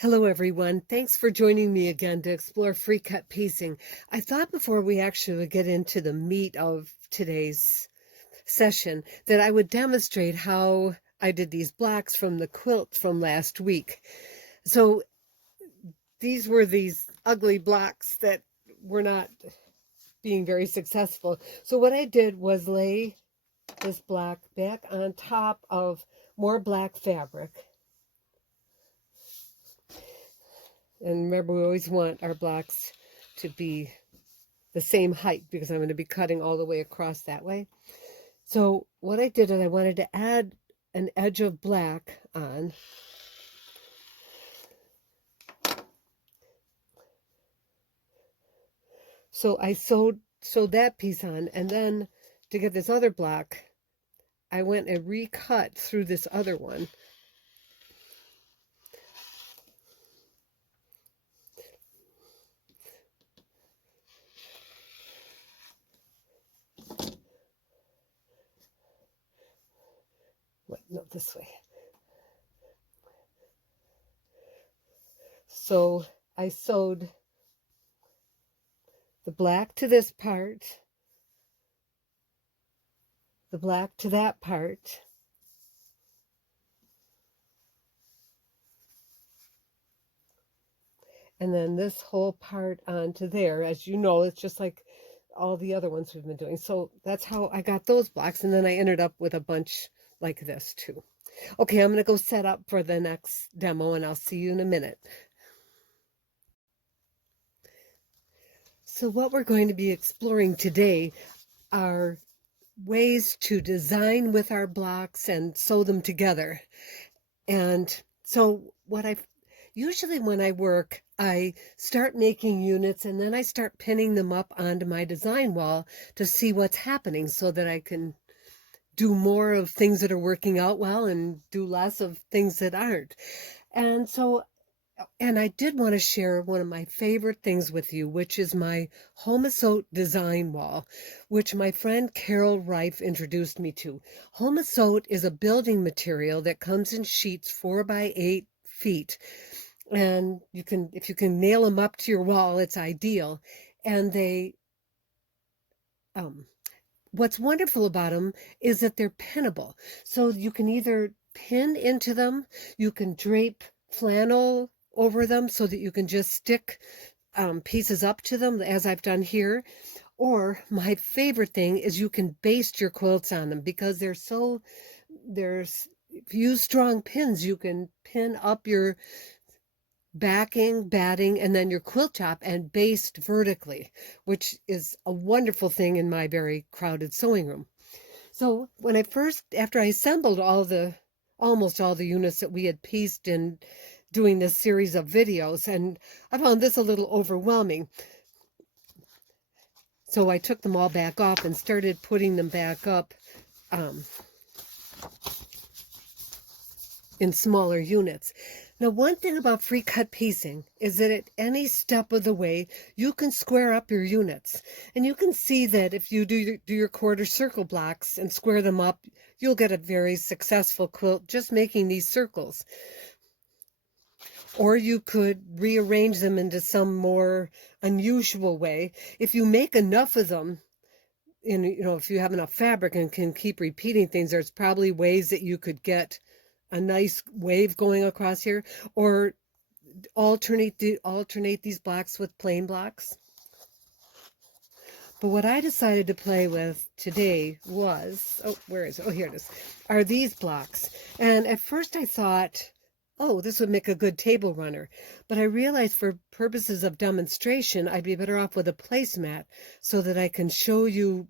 Hello everyone, thanks for joining me again to explore free cut piecing. I thought before we actually get into the meat of today's session that I would demonstrate how I did these blocks from the quilt from last week. So these were these ugly blocks that were not being very successful. So what I did was lay this block back on top of more black fabric. And remember, we always want our blocks to be the same height because I'm going to be cutting all the way across that way. So what I did is I wanted to add an edge of black on. So I sewed that piece on, and then to get this other block, I went and recut through this other one. No, this way. So I sewed the black to this part, the black to that part, and then this whole part onto there. As you know, it's just like all the other ones we've been doing. So that's how I got those blocks, and then I ended up with a bunch like this too. Okay, I'm going to go set up for the next demo, and I'll see you in a minute. So what we're going to be exploring today are ways to design with our blocks and sew them together. And so usually when I work, I start making units and then I start pinning them up onto my design wall to see what's happening so that I can do more of things that are working out well and do less of things that aren't. And I did want to share one of my favorite things with you, which is my Homasote design wall, which my friend Carol Reif introduced me to. Homasote is a building material that comes in sheets 4 by 8 feet. And if you can nail them up to your wall, it's ideal. And what's wonderful about them is that they're pinnable. So you can either pin into them, you can drape flannel over them so that you can just stick pieces up to them, as I've done here. Or my favorite thing is you can baste your quilts on them because if you use strong pins, you can pin up your backing, batting, and then your quilt top and baste vertically, which is a wonderful thing in my very crowded sewing room. So after I assembled almost all the units that we had pieced in doing this series of videos, and I found this a little overwhelming. So I took them all back off and started putting them back up in smaller units. Now, one thing about free cut piecing is that at any step of the way, you can square up your units. And you can see that if you do your quarter circle blocks and square them up, you'll get a very successful quilt just making these circles. Or you could rearrange them into some more unusual way. If you make enough of them, if you have enough fabric and can keep repeating things, there's probably ways that you could get a nice wave going across here, or alternate these blocks with plain blocks. But what I decided to play with today was, where is it? Oh, here it is, are these blocks. And at first I thought, oh, this would make a good table runner. But I realized for purposes of demonstration, I'd be better off with a placemat so that I can show you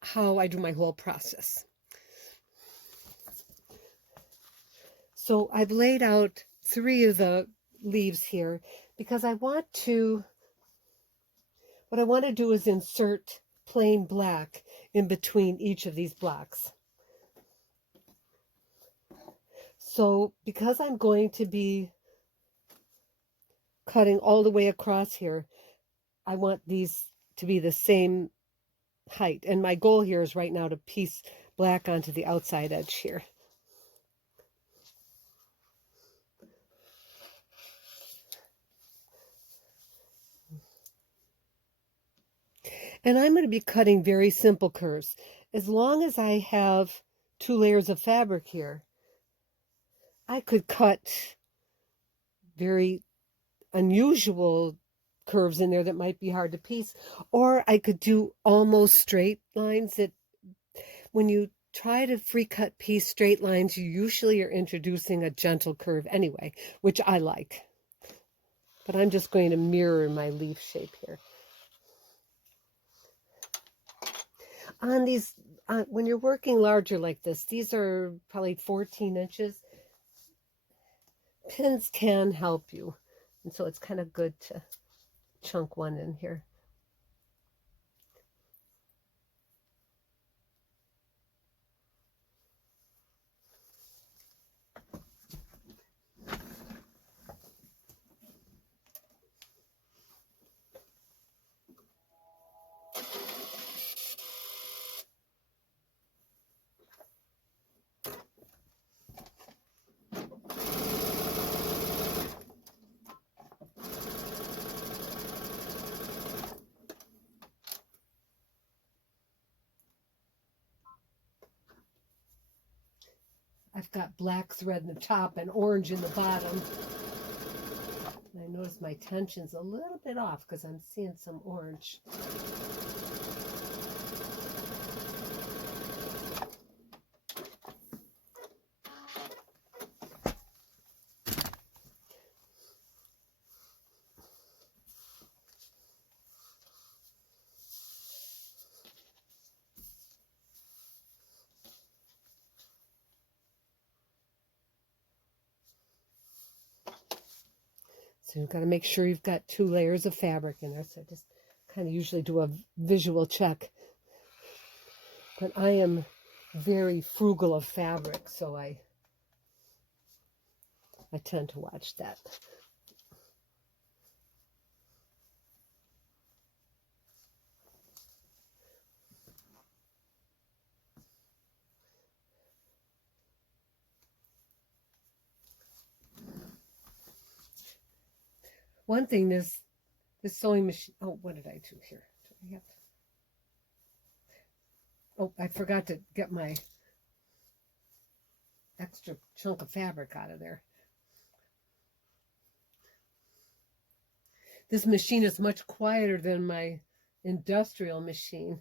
how I do my whole process. So I've laid out 3 of the leaves here because what I want to do is insert plain black in between each of these blocks. So because I'm going to be cutting all the way across here, I want these to be the same height. And my goal here is right now to piece black onto the outside edge here. And I'm going to be cutting very simple curves. As long as I have 2 layers of fabric here, I could cut very unusual curves in there that might be hard to piece, or I could do almost straight lines that when you try to free cut piece straight lines, you usually are introducing a gentle curve anyway, which I like. But I'm just going to mirror my leaf shape here. On these, when you're working larger like this, these are probably 14 inches. Pins can help you. And so it's kind of good to chunk one in here. I've got black thread in the top and orange in the bottom. I notice my tension's a little bit off because I'm seeing some orange. So you've got to make sure you've got 2 layers of fabric in there. So I just kind of usually do a visual check. But I am very frugal of fabric, so I tend to watch that. One thing, this sewing machine, oh, what did I do here? Oh, I forgot to get my extra chunk of fabric out of there. This machine is much quieter than my industrial machine.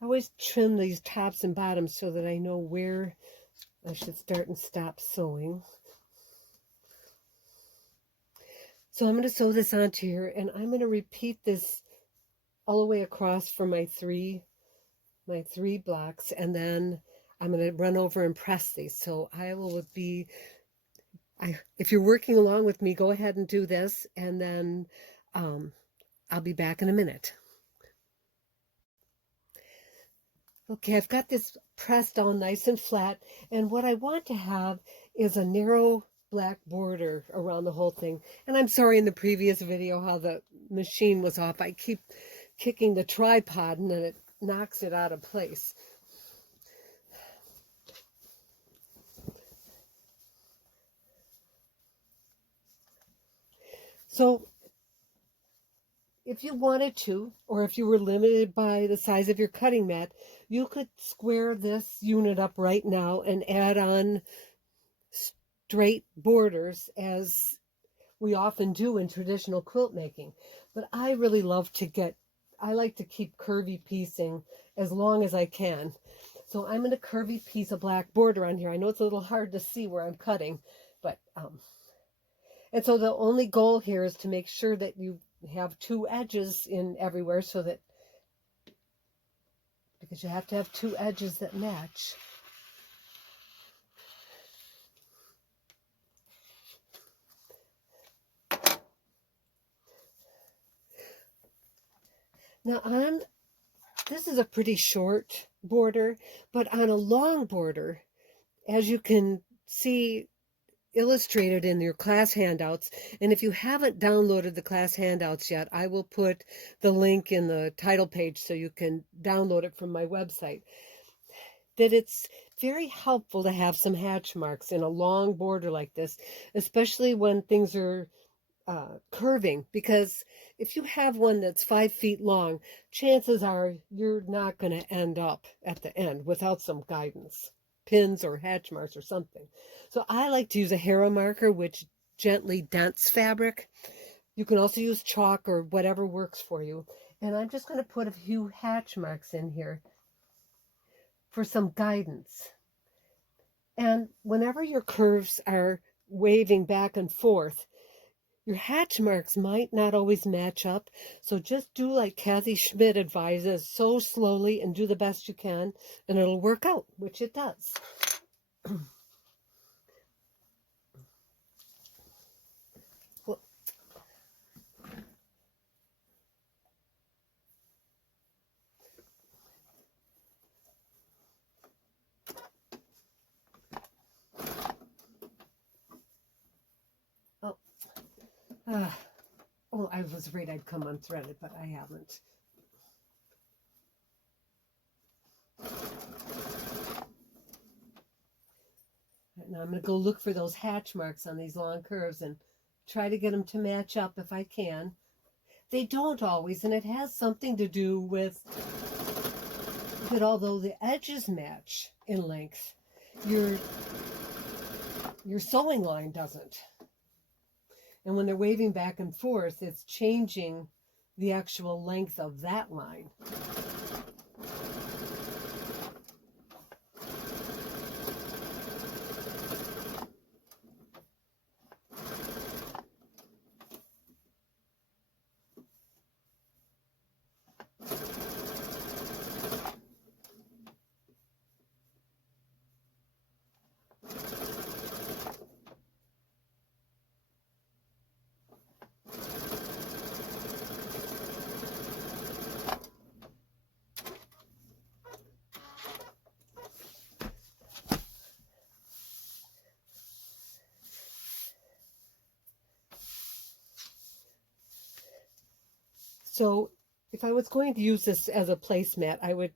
I always trim these tops and bottoms so that I know where I should start and stop sewing. So I'm going to sew this onto here, and I'm going to repeat this all the way across for my three blocks, and then I'm going to run over and press these. So I will be, if you're working along with me, go ahead and do this, and then I'll be back in a minute. Okay, I've got this pressed all nice and flat, and what I want to have is a narrow black border around the whole thing. And I'm sorry in the previous video how the machine was off. I keep kicking the tripod and then it knocks it out of place. So if you wanted to, or if you were limited by the size of your cutting mat, you could square this unit up right now and add on straight borders as we often do in traditional quilt making. But I really I like to keep curvy piecing as long as I can. So I'm going to curvy piece a black border on here. I know it's a little hard to see where I'm cutting, but, and so the only goal here is to make sure that you have two edges in everywhere so that, because you have to have two edges that match. Now this is a pretty short border, but on a long border, as you can see illustrated in your class handouts, and if you haven't downloaded the class handouts yet, I will put the link in the title page so you can download it from my website, that it's very helpful to have some hatch marks in a long border like this, especially when things are curving, because if you have one that's 5 feet long, chances are you're not going to end up at the end without some guidance, pins or hatch marks or something. So I like to use a Hera marker, which gently dents fabric. You can also use chalk or whatever works for you. And I'm just going to put a few hatch marks in here for some guidance. And whenever your curves are waving back and forth, your hatch marks might not always match up, so just do like Kathy Schmidt advises, sew slowly and do the best you can, and it'll work out, which it does. Oh, oh, I was afraid I'd come unthreaded, but I haven't. Now I'm going to go look for those hatch marks on these long curves and try to get them to match up if I can. They don't always, and it has something to do with that although the edges match in length, your sewing line doesn't. And when they're waving back and forth, it's changing the actual length of that line. So if I was going to use this as a placemat, I would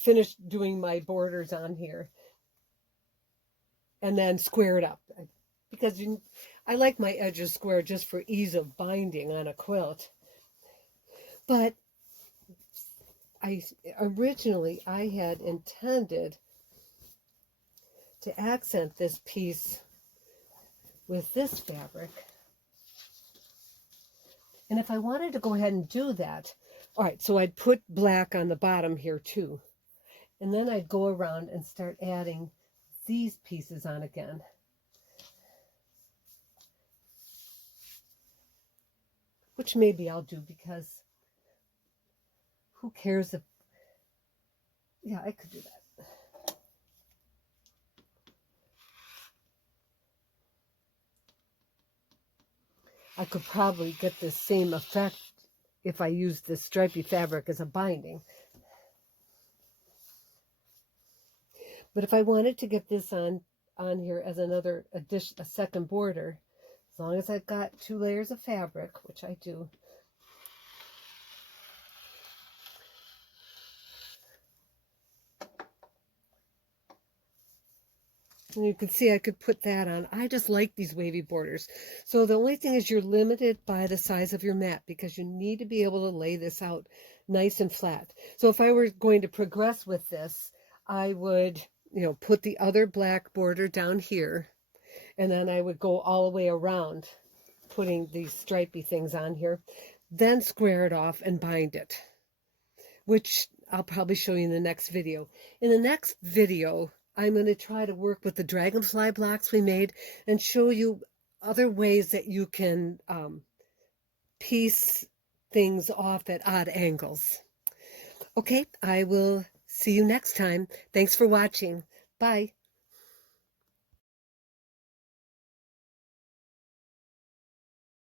finish doing my borders on here and then square it up, because I like my edges square just for ease of binding on a quilt. But originally I had intended to accent this piece with this fabric. And if I wanted to go ahead and do that, all right, so I'd put black on the bottom here too. And then I'd go around and start adding these pieces on again. Which maybe I'll do, because who cares if, yeah, I could do that. I could probably get the same effect if I used this stripy fabric as a binding. But if I wanted to get this on here as another addition, a second border, as long as I've got 2 layers of fabric, which I do, And you can see I could put that on. I just like these wavy borders. So the only thing is you're limited by the size of your mat because you need to be able to lay this out nice and flat. So if I were going to progress with this, I would, put the other black border down here, and then I would go all the way around putting these stripy things on here, then square it off and bind it, which I'll probably show you in the next video. In the next video, I'm going to try to work with the dragonfly blocks we made and show you other ways that you can piece things off at odd angles. Okay, I will see you next time. Thanks for watching. Bye.